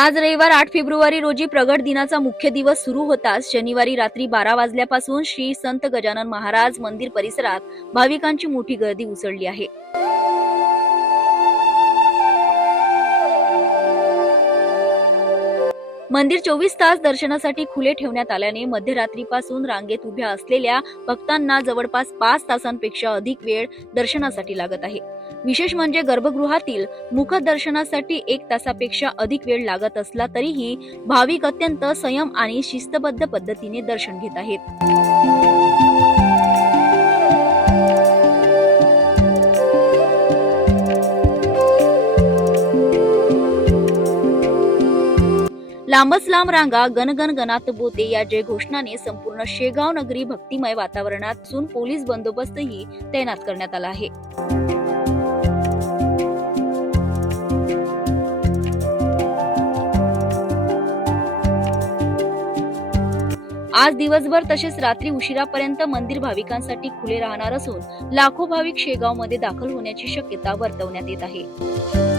आज रविवार 8 फेब्रुवारी रोजी प्रगट दिनाचा मुख्य दिवस सुरू होताच शनिवारी रात्री 12 वाजल्यापासून श्री संत गजानन महाराज मंदिर परिसरात भाविकांची मोठी गर्दी उसळली आहे। मंदिर 24 तास दर्शनासाठी खुले ठेवण्यात आल्याने मध्यरात्रीपासून रांगेत उभ्या असलेल्या भक्तांना जवळपास 5 तासांपेक्षा अधिक वेळ दर्शनासाठी लागत आहे। विशेष म्हणजे गर्भगृहातील मुख दर्शनासाठी 1 तासापेक्षा अधिक वेळ लागत असला तरीही भाविक अत्यंत संयम आणि शिस्तबद्ध पद्धतीने दर्शन घेत आहेत। लांबच लांब रांगा, गणगण गणात बोते या जय घोषणाने संपूर्ण शेगाव नगरी भक्तिमय वातावरणात असून पोलीस बंदोबस्तही तैनात करण्यात आला आहे। आज दिवसभर तसेच रात्री उशिरापर्यंत मंदिर भाविकांसाठी खुले राहणार असून लाखो भाविक शेगाव मध्ये दाखल होण्याची शक्यता वर्तवण्यात येत आहे।